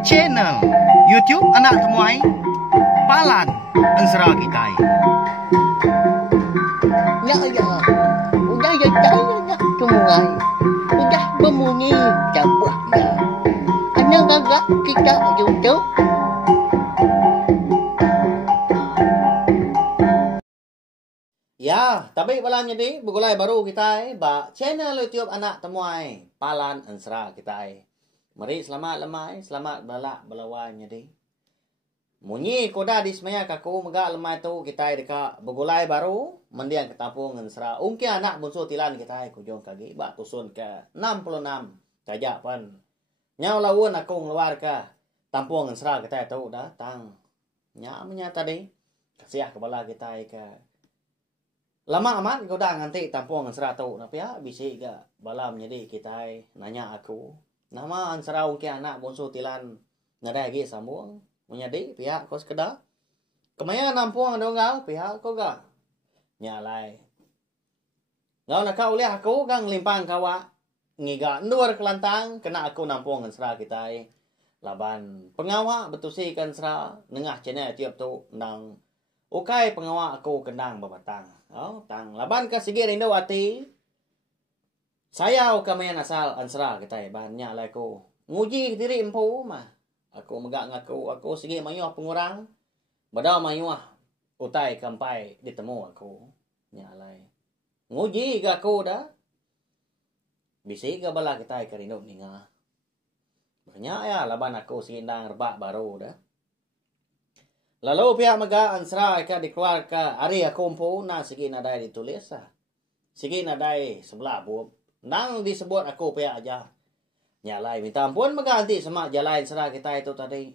Channel YouTube anak temuai Palan Ansara Kitai. Ya ya, udah ya ya temuai, udah berbunyi cabutnya. Anak gagak kita YouTube. Ya, tapi malam jadi begulai baru kita ba channel YouTube anak temuai Palan Ansara kita. Mari selamat lemai, selamat balak belawan jadi. Munyi koda di semaya kaku megak lemai tu kita dekat begulai baru mendiang ke tampung Ansara. Ungki anak bunsu tilan kita kujung kagi ba tusun ke 66 kajak pan. Nyau lawun aku ngeluar ke tampung Ansara kita tu dah tang. Nya menyata tadi kasiah kepala kita ke lama amat kau dah nganti tampung Ansara tu tapi ya bisi ga balam jadi kita nanya aku nama Ansara ungki anak bonsu tilan ngadai lagi sambung menyadi pihak kau sekedar kemaya nampung donggal pihak kau ga nyalai ngau nak kau lihat aku gang limpang kawa ngiga ndur kelantang kena aku nampung Ansara kita laban pengawa betusi kan Ansara nengah channel tiap tu nang ukai pengawa aku kendang babatang. Oh, tang laban ka sige rindo ati. Saya o kamayan asal Ansara kita banyak lah ko. Nguji diri empu mah. Aku megak ngaku aku sige mayuh pengurang. Badaw mayuh utai kampai ditemu aku. Nyalai. Nguji ga aku dah. Bisi ga bala kita ka rindo ninga. Banyak ya laban aku sindang rebak baru dah. Lalu pihak mega Ansara ka dikeluar ka ari aku umpu na sige nadai ditulis sige nadai sebelah buat nang disebut aku pihak aja nyalai minta ampun mega anti semak jalan Ansara kita itu tadi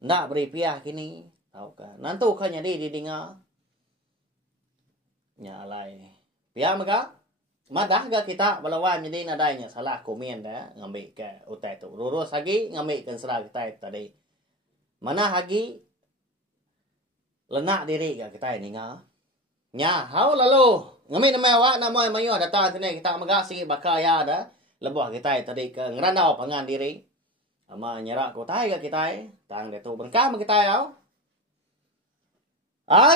ndak beri pihak kini tahu kan nantu kan jadi didinga nyalai pihak mega madah ga kita balawan jadi nadainya salah komen dah ngambil ke utai tu lurus lagi ngambil ke Ansara kita tadi mana lagi lenak diri ka kita ini nga. Nya, hau lalu. Ngami na mewa na moy mayo datang sini kita magasi bakaya da. Lebuh kita tadi ke ngeranau pangan diri. Ama nyera ko tay ka kita tang detu berkah kita au.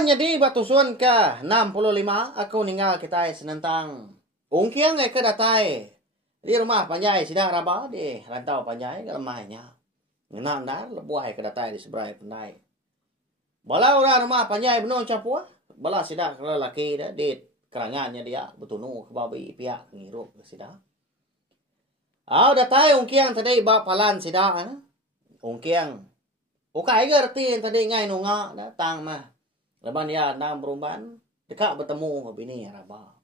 Jadi batusun ke 65 aku ninggal kita senentang. Ungkiang ke datai. Di rumah panjai sidang raba di rantau panjai ke lemahnya. Ngenang dar lebuh ke datai di seberai pandai. Bala orang rumah panjai benar capua. Bala sidak lelaki dah di kerangannya dia betunu ke babi pihak ngirup ke sidak. Datai ungkiang tadi ba palan sidak ungkiang. Ukai gerti tadi ngai nunga datang mah. Leban dia nang berumban dekat bertemu bini raba.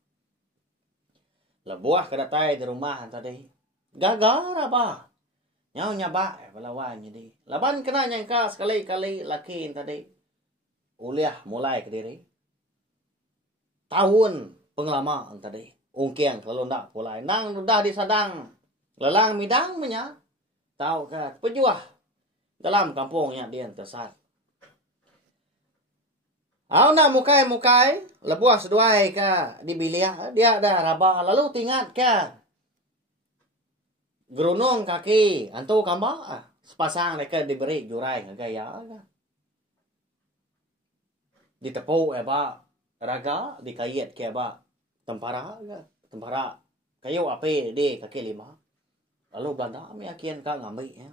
Lebuah ke datai di rumah tadi. Gagal raba. Nyau nyaba balawan jadi. Leban kena nyangka sekali-kali laki tadi. Uliah mulai ke diri. Tahun pengalaman tadi. Ungkiang kalau ndak pulai. Nang udah disadang. Lelang midang menya. Tahu ke. Pejuah. Dalam kampungnya dia tersat. Nak mukai-mukai. Lebuah seduai ke. Dibiliah. Dia ada raba. Lalu tingat ke. Gerunung kaki. Antu kamba. Sepasang mereka diberi jurai. Gaya ke. Ditepuk ba raga dikait ke ba tempara kayu api di kaki 5 lalu Belanda meyakin ka ngambil ya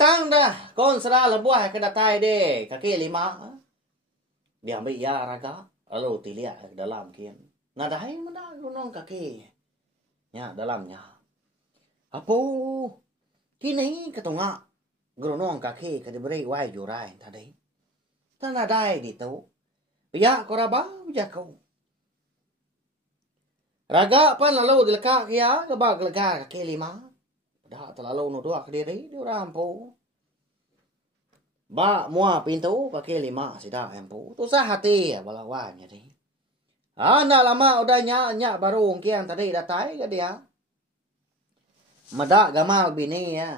tang dah kon sera lebuah ke datai de kaki 5 diambil ya raga lalu tiliak ke dalam kian nadai mana gunung kaki nya dalamnya apa kini ketunga gunung kaki ke diberi wai jurai tadi tanah dai di tu. Ya koraba ya kau. Raga pan lalu dilekak ya ke bag lega kaki 5. Dah terlalu nudua ke diri di rampu. Ba mua pintu kaki 5 sida empu. Tu sah hati ya balawan jadi. Ndak lama udah nyak baru ungkian tadi datai ke dia. Medak gamal bini ya.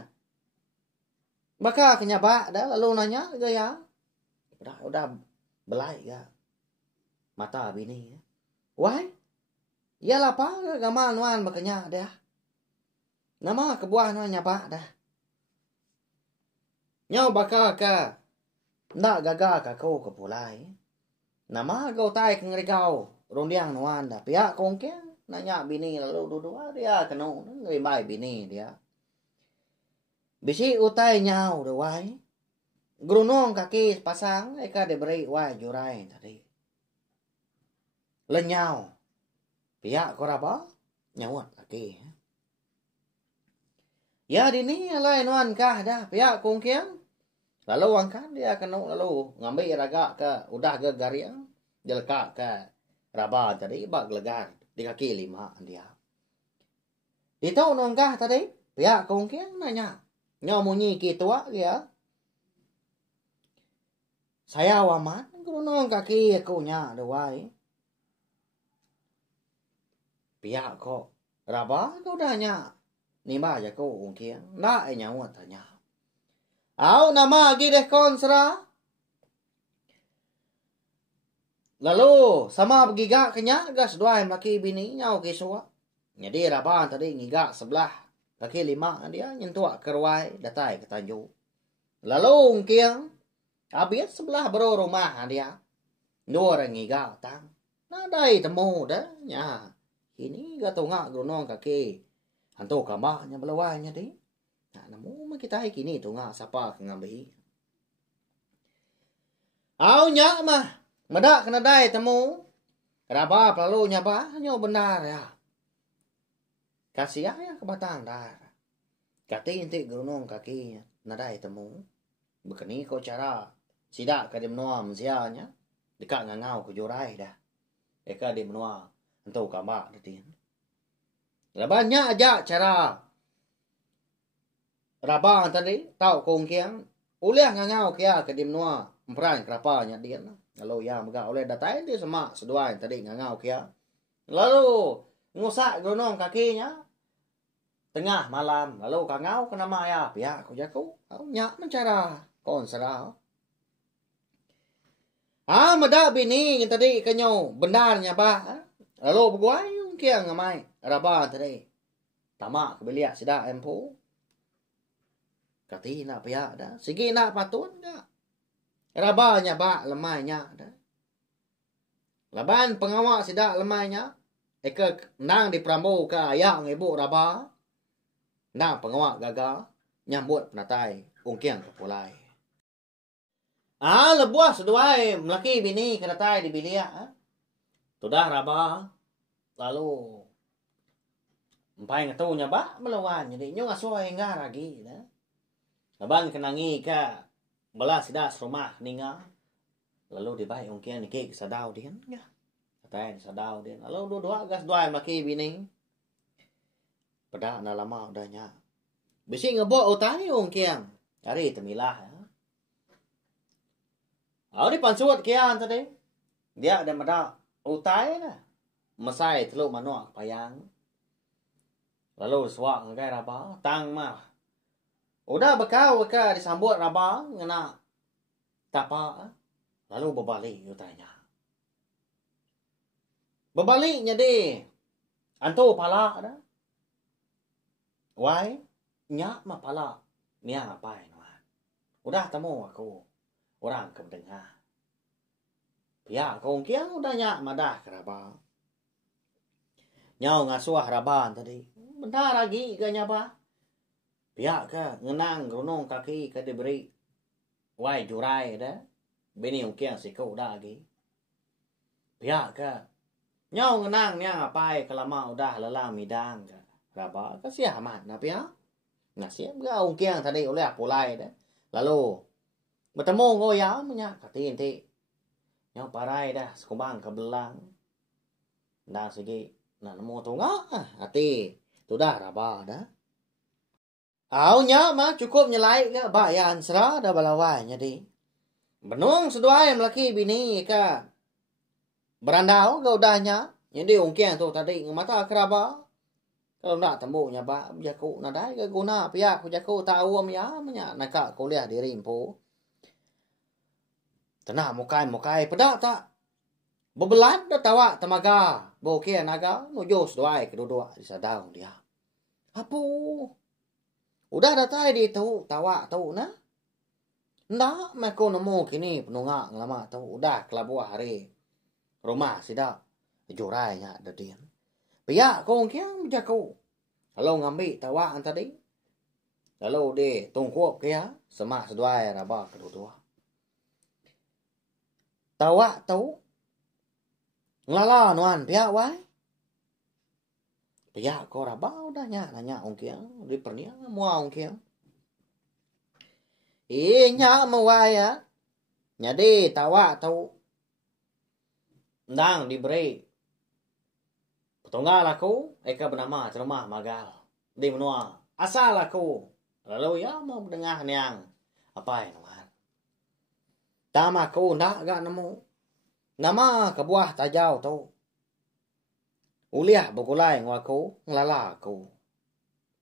Maka kenyaba dah lalu nanya ke ya. Udah belai ya. Mata bini ya. Why? Iyalah pa gamal nuan makanya dah. Nama kebuah nanya pak dah. Nhau bakal ka. Nak gagal ka kau ke pulai. Nama kau tai ke ngerigau. Rondiang nuan dah. Pihak kongkeng. Nanya bini lalu dua dia kena. Ngeri mai bini dia. Bisi utai nhau dah wai. Grunong kaki pasang. Eka diberi wai jurai tadi. Lenyau. Pihak koraba. Nyawat lagi. Ya dini alai nuan kah dah. Pihak kongkeng. Lalu angkat dia kena lalu ngambil raga ke udah ke gariang. Dia lekat ke raba tadi. Bak legar di kaki 5 dia. Itu nuan kah tadi. Pihak kongkeng nanya. Nyaw munyi kitua dia. Saya waman. Grunong kaki aku nya dewai. Pihak kok raba kau dah nya. Ni ba ja kau kongkeng. Nak nyawat tanya. Au nama lagi deh konsra. Lalu sama bergigak kenyak gas dua laki bini nyau kisua. Jadi raban tadi ngigak sebelah kaki 5 dia nyentuak kerwai datai ke tanju. Lalu ngkiang habis sebelah bro rumah dia. Dua orang ngigak tang. Nadai temu dah nya. Ini gak tungak grunong kaki. Hantu kamahnya belawainya deh. Nah, namun kita kini tu ngak siapa ngambil. Au nyak mah, medak kena dai temu. Kenapa perlu nyapa? Nyo benar ya. Kasih ya kebatang dah. Kati inti grunong kakinya, nadai temu. Bekeni ko cara sidak ka di menua mesianya. Dekat ngangau ke jurai dah. Eka di menua entu kambak datin. Banyak aja cara rabang tadi tau kongkeng uleh ngangau kia ke dimnua emperan kerapanya dia lalu ya mega oleh datai dia semak seduai tadi ngangau kia lalu ngusak gunung kakinya tengah malam lalu kangau kena maya pihak aku jaku nyak mencara konsera meda bini tadi kenyo benarnya bah lalu beguai kia ngamai rabang tadi tamak kebelia sidak empu kati nak pihak dah. Segi nak patun dah. Rabanya bak lemahnya dah. Laban pengawak sidak lemahnya. Eka nang di Prambo ke ayah ngibu raba. Nang pengawak gagal. Nyambut penatai. Ungkiang ke pulai. Lebuah seduai. Melaki bini ke datai di bilik. Sudah raba. Lalu. Empai ngatunya bak melawan. Jadi nyo ngasuh enggak lagi dah. Laban kenangi ka belas sidas rumah ninga. Lalu dibaik ungkian nikik sadau dia. Katain sadau dia. Lalu dua gas dua maki bini. Pada na lama udahnya. Bisi ngebok utai ungkian. Hari temilah. Di pansuat kian tadi. Dia ada meda utai dah. Mesai teluk manuak payang. Lalu suak ngai raba tang mah. Udah bekau ke disambut raba ngena tapa lalu berbalik utanya. Berbaliknya deh. Antu pala dah. Wai nyak mah pala nia ngapain wah. Udah temu aku orang ke dengar. Pihak kongkiang udah nyak madah ke raba. Nyau ngasuah raban tadi. Bentar lagi ke nyapa. Pihak ke ngenang grunong kaki ke diberi wai jurai dah. Bini ungkiang sikau dah lagi. Pihak ke nyau ngenang nya ngapai kelama udah lelah midang ke raba ke siamat na pihak. Nah siap ke ungkiang tadi oleh apulai dah. Lalu bertemu ngoya menyak kati inti. Nyau parai dah sekumbang ke belang. Dah segi nak nemu tunga hati. Tu dah raba dah. Nya mah cukup nyelai ke bayan serah dah balawai jadi. Benung seduai melaki bini ke berandau ke udahnya. Jadi ungkian tu tadi mata keraba. Kalau nak tembunya ba jaku nadai ke guna pihak ku jaku tahu ya menyak nak kuliah di Rimpo. Tenang mukai pedak tak. Bebelan dah tawa temaga. Bokian naga nuju seduai kedua di sadau dia. Apa? Udah datai di tu tawa tu na. Ndak mako nemu kini penungak lama tu udah kelabuah hari. Rumah sida jorai nya dadian. Pia kong kiang jaku. Kalau ngambil tawa tadi. Lalu di tungkup kia semak seduai rabak kedua. Tawa tu nglala nuan pia wai. Pia ko rabau dah nanya ong kiang di perniang mua ong kiang. Nya mawai ya. Nyadi tawa tu ndang diberi petunggal aku eka bernama Cermah Magal di menua asal aku lalu ya mau mendengar niang apa yang naman tama aku ndak gak nemu nama kebuah tajau tu uliah bukulai ngaku ngelala aku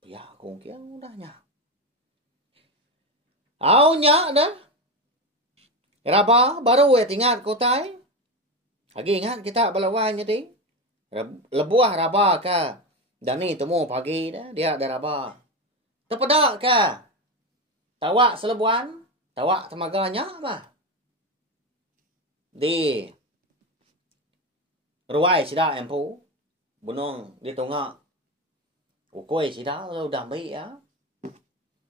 ya aku kiang udahnya aunya dah raba baru tinggal kotai. Lagi ingat kita balawannya di. Lebuah raba ka. Dan ni temu pagi dah. Dia ada raba. Terpedak ka. Tawak selebuan. Tawak temaganya apa? Di. Ruai sida empu. Bunung di tungak. Ukoi sida lalu dambi ya.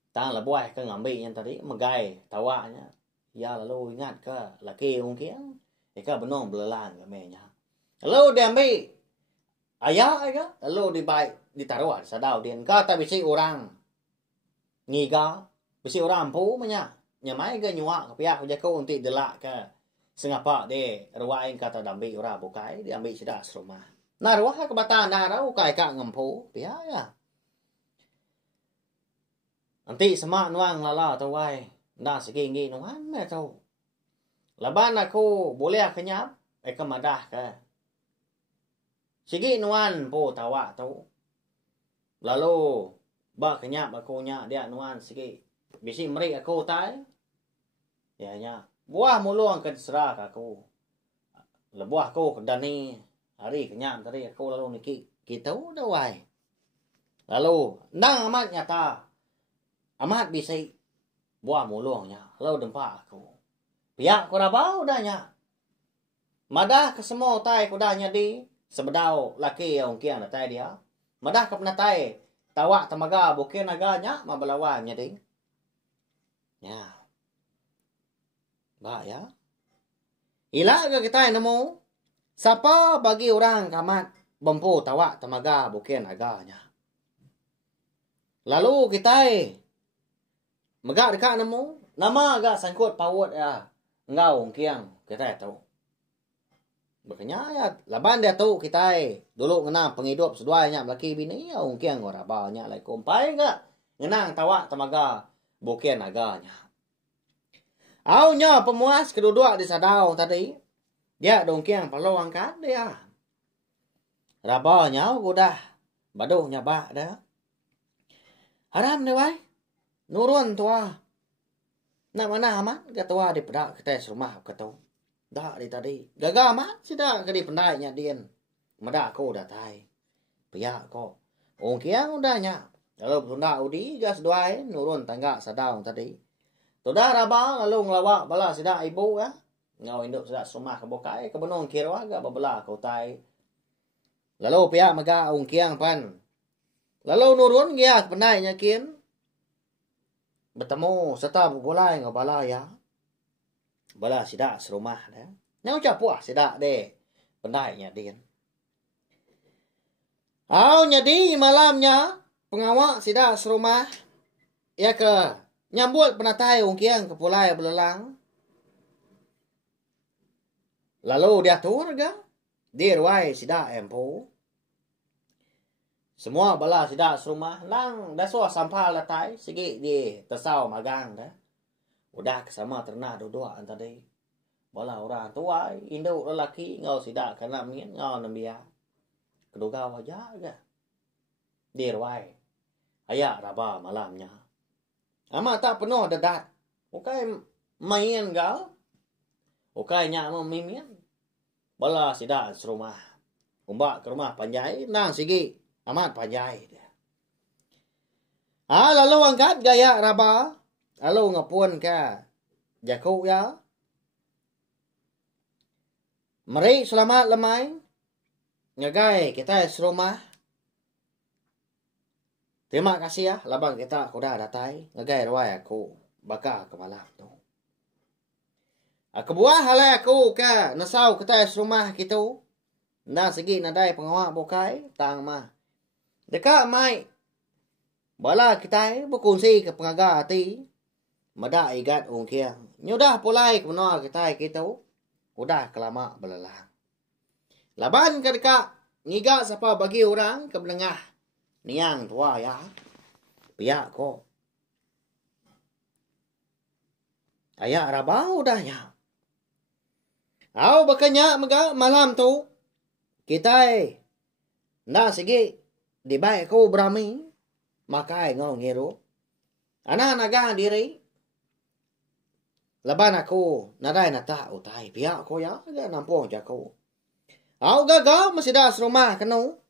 Tang lebuah ke ngambil yang tadi. Megai tawaknya. Ya lalu ingat ke. Laki mungkin. Eka benong belelan kamenya. Lalu dia ambil ayah eka, lalu ditaruh di sadau dia. Kata bisi orang ngiga, bisi orang pu menya. Nyamai ke nyuak ke pihak jago untuk delak ke. Sengapa de ruain kata dambi ora bukai dia ambil sidak serumah. Nah ruah ke batan darah bukai ka ngempu pihak ya. Nanti semak nuang lala tu wai. Nah segi ngi nuan me tau. Laban aku boleh kenyap, eka madah ke. Sigi nuan po tawa tu. Lalu ba kenyap aku nya dia nuan sigi. Bisi meri aku tai. Ya nya. Buah muluang ke serak aku. Lebuah aku kedani hari kenyap tadi aku lalu niki kita udah wai. Lalu ndang amat nyata. Amat bisi buah muluangnya. Lalu dempak aku. Pihak ko rabau dahnya. Madah ke semua tai ko dahnya di sebedau laki yang kian tai dia. Madah ke penatai tawak tamaga bukan aganya mabalawannya di. Ya. Ba ya. Ila ke kita nemu siapa bagi orang kamat bempu tawak tamaga bukan aganya. Lalu kita megak dekat nemu nama agak sangkut paut ya. Engkau kiang kita tahu. Makanya ya laban dia tahu kita dulu ngenang penghidup seduanya laki bini ya kiang ora banyak lai kompai enggak ngenang tawa tamaga bukan aganya. Aunya pemuas kedua di sadau tadi. Dia dong kiang perlu angkat dia. Rabanya udah baduhnya ba dah. Haram ni wai. Nurun tua. Nak mana amat ketua di pedak ketes rumah ketua. Dah di tadi. Gagal amat sida ke di pendainya dien. Medak ko dah tai. Pia ko. Ong kiang udahnya. Lalu tunda udi gas duai nurun tangga sadau tadi. Tudah raba lalu ngelawak bala sida ibu ya. Ngau induk sida rumah ke bokai ke benong kiro agak babela ko tai. Lalu pia maga ong kiang pan. Lalu nurun gia pendainya kin. Bertemu serta berbolai dengan bala ya. Bala sidak serumah dah. Yang ucap puas sidak deh. Pendainya dia. Jadi malamnya pengawak sidak serumah. Ya ke nyambut penatai ungkiang ke pulai belelang. Lalu dia turun ke. Di ruai sidak empu. Semua bala sidak serumah lang dah suah sampah latai segi di tersau magang dah. Udah kesama ternak dua tadi. Bala orang tua induk lelaki ngau sidak kana mien ngau nambia. Kedua wajah ga. Di ruai. Ayak raba malamnya. Ama tak penuh dedat. Ukai main gal. Ukai nya memimin. Bala sidak serumah. Umbak ke rumah panjai nang segi amat panjai dia. Lalu angkat gaya raba. Lalu ngapun ka jaku ya. Mari selamat lemai. Ngagai kita serumah. Terima kasih ya labang kita kuda datai. Ngagai rawai aku baka ke malam tu. Aku buah halai aku ka nasau kita serumah gitu. Na segi nadai pengawak bukai tang mah. Dekat mai. Bala kita berkongsi ke pengaga hati. Mada igat ungkia. Nyudah pulai ke menua kita gitu. Udah kelama belelang. Laban ke dekat. Ngiga siapa bagi orang ke belengah. Niang tua ya. Piak kok. Ayak rabau dahnya. Au bakanya maga malam tu. Kita na sige. Di baik ko berami. Makai ngau ngiru. Ana naga diri. Laban aku naday nata utay pihak ko ya ga nampong jako. Au gaga masih das rumah kanu.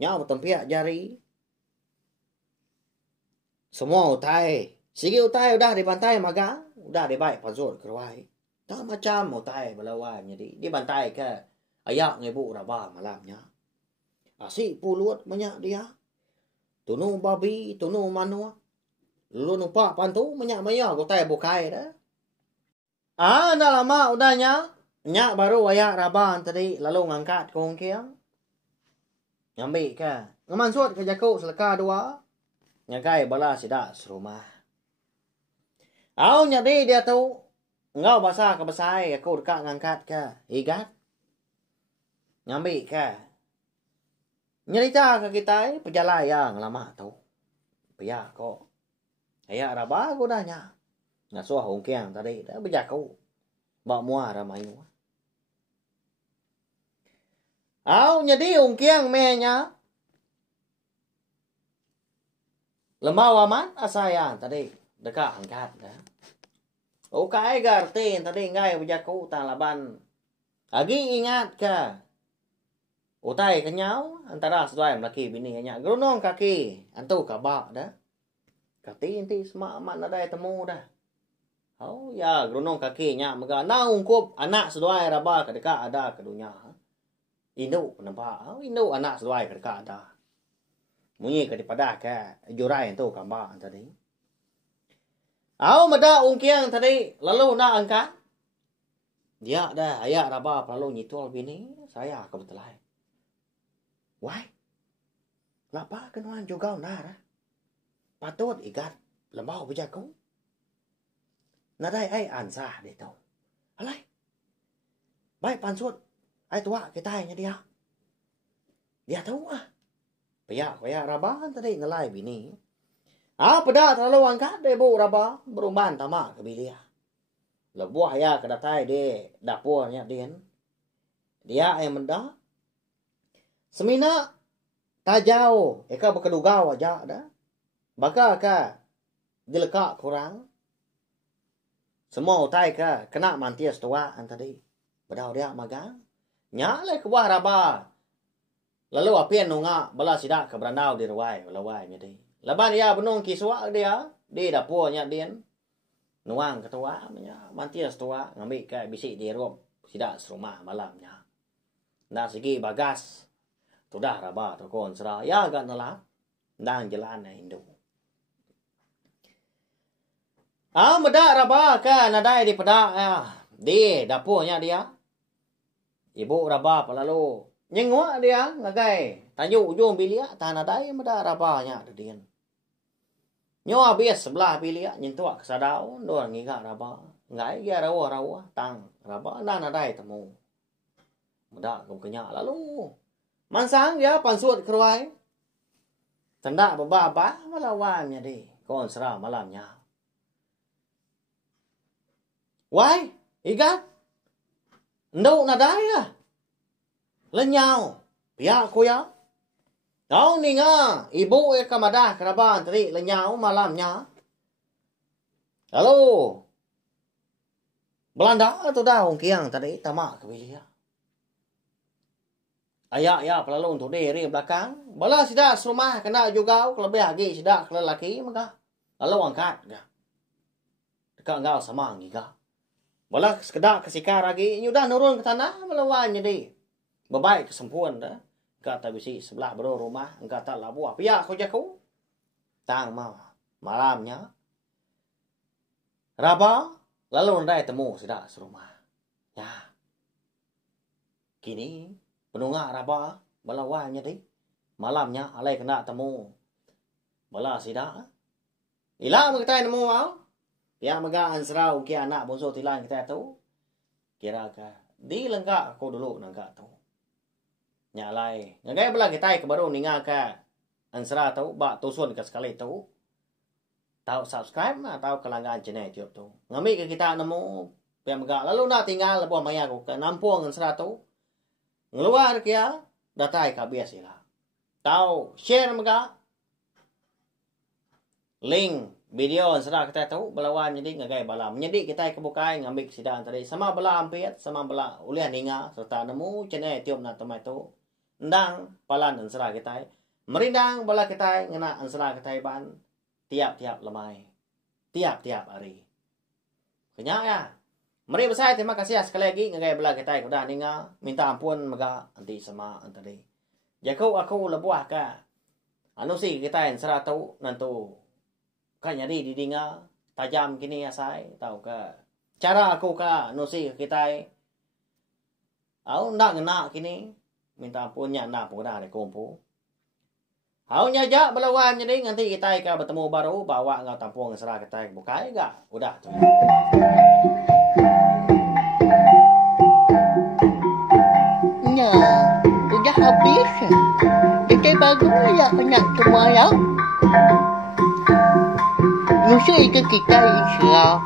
Nya betempiak jari. Semua utay. Sige utay udah dibantai maga. Udah dibaik panzur keruai. Tak macam utay balawai jadi dibantai ke ayak ngebu raba malamnya. Asik pulut banyak dia. Tunu babi, tunu manua. Lu nupak pantu banyak maya utay bukai dah. Dah lama udahnya. Nyak baru ayak rabaan tadi lalu ngangkat kong kiang. Ngambil ke. Ngamansut ke jaku seleka dua. Nyakai bala sidak serumah. Au nyadi dia tu. Ngau basah ke besai aku dekat ngangkat ke. Igat. Ngambil ke. Nyerita ke kita pejalan yang lama tu. Pihak kok. Ayak rabaan udahnya. Ngasuh hong kiang tadi dah berjaku. Bak muar ramai nu. Au nyadi hong kiang mehnya. Lemau aman asayang tadi dekat angkat dah. Okai gartin tadi ngai berjaku tang laban. Agi ingat ke. Utai kenyau antara sesuai laki bini nya. Gerunong kaki antu kabak dah. Kati inti semak amat nadai temu dah. Oh ya, gerunong kakinya mega naungkup anak seduai raba kedekat ada ke dunia. Induk nampak. Induk anak seduai kedekat ada. Munyi ke daripada ke jurai tu gambar tadi. Au mada ungkiang tadi lalu nak angkat. Dia dah ayak raba lalu nyitul bini saya kebetulan. Why? Lapa kenuan juga nara. Patut igat lembau berjaku. Nadai ai ansah dia tahu. Alai. Baik pansut. Ai tua kita nya dia. Dia tahu ah. Pihak rabaan tadi ngelai bini. Pada terlalu angkat dia bu raba berumban tamak ke bilia. Lebuah ya kedatai dia dapurnya dia. Dia yang mendak. Semina tajau. Eka berkedugau aja dah. Baka ka dilekak kurang. Semua utai ka kena mantias tua tadi. Bedau dia magang. Nyale ke buah raba. Lalu apian nunga bala sidak ke berandau di ruai lawainya dia. Laban dia benung kiswa dia di dapurnya dia. Nuang ketua nya mantias tua ngambil ke bisik di rom sidak serumah malamnya. Nak segi bagas. Sudah raba terkon serah ya agak nelak. Nang jalan Hindu. Meda raba ke nadai di pedak di dapurnya dia. Ibu raba lalu nyengok dia ngagai tajuk ujung bilik tanah nadai meda rabanya dia. Nyo habis sebelah bilik nyentuh kesadau dor ngiga raba. Ngai dia rawa tang raba na nadai temu. Meda kenya lalu mansang dia pansut keruai. Tenda baba malawannya di kon serah malamnya. Why? Igat? Ndau nadai ya? Lenyau. Pihak ko ya? Tahu ni nga. Ibu kamadah keraban tadi lenyau malamnya. Halo. Belanda tu dah ongkiang tadi tamak ke bilia. Ayak ya pelalung tu diri belakang. Bala sidak serumah kena juga lebih lagi sidak lelaki maka. Lalu angkat ga. Dekat engkau sama giga. Bala sekedar kesikar lagi nyudah nurun ke tanah melawan jadi. Bebaik kesempuan dah. Engkau tak bisi sebelah bro rumah engkau tak labu apa ya aku jaku. Tang mau malamnya. Raba lalu ndai temu sidak serumah. Ya. Kini penungak raba balawanya deh. Malamnya alai kena temu. Bala sidak. Ila kita nemu mau. Ya maga ansrau ki anak bonso tilang kita tu. Kira ka di lengkak aku dulu nangka tu. Nyalai. Ngagai bala kita ke baru ninga ka ansra tu ba tusun ke sekali tu. Tahu subscribe na tahu kelanggaan channel YouTube tu. Ngami ke kita nemu ya maga lalu nak tinggal lebuh maya ko ke nampung ansra tu. Ngeluar kia datai ka biasa lah. Tahu share maga link video ansra kita tahu belawan jadi ngagai bala menjadi kita kebukai ngambil sidang tadi sama bala ampit sama bala ulian ninga serta nemu channel YouTube na temai tu ndang palan ansra kita merindang bala kita ngena ansra kita ban tiap-tiap lemai tiap-tiap hari kenyak ya. Mari besar terima kasih sekali lagi ngagai bala kita udah ninga minta ampun maga anti sama antadi. Jaku aku lebuah ka anu sih kita ansra tahu nantu kan jadi didinga tajam kini asai tahu ke cara aku ka nusi kita au ndak ngena kini minta ampunnya nak pun dah kumpu au nyajak belawan jadi nanti kita ka bertemu baru bawa ngau tampung serah kita bukai ga udah tu. Nah, udah habis. Kita baru ya anak semua ya. Nusa itu kita insya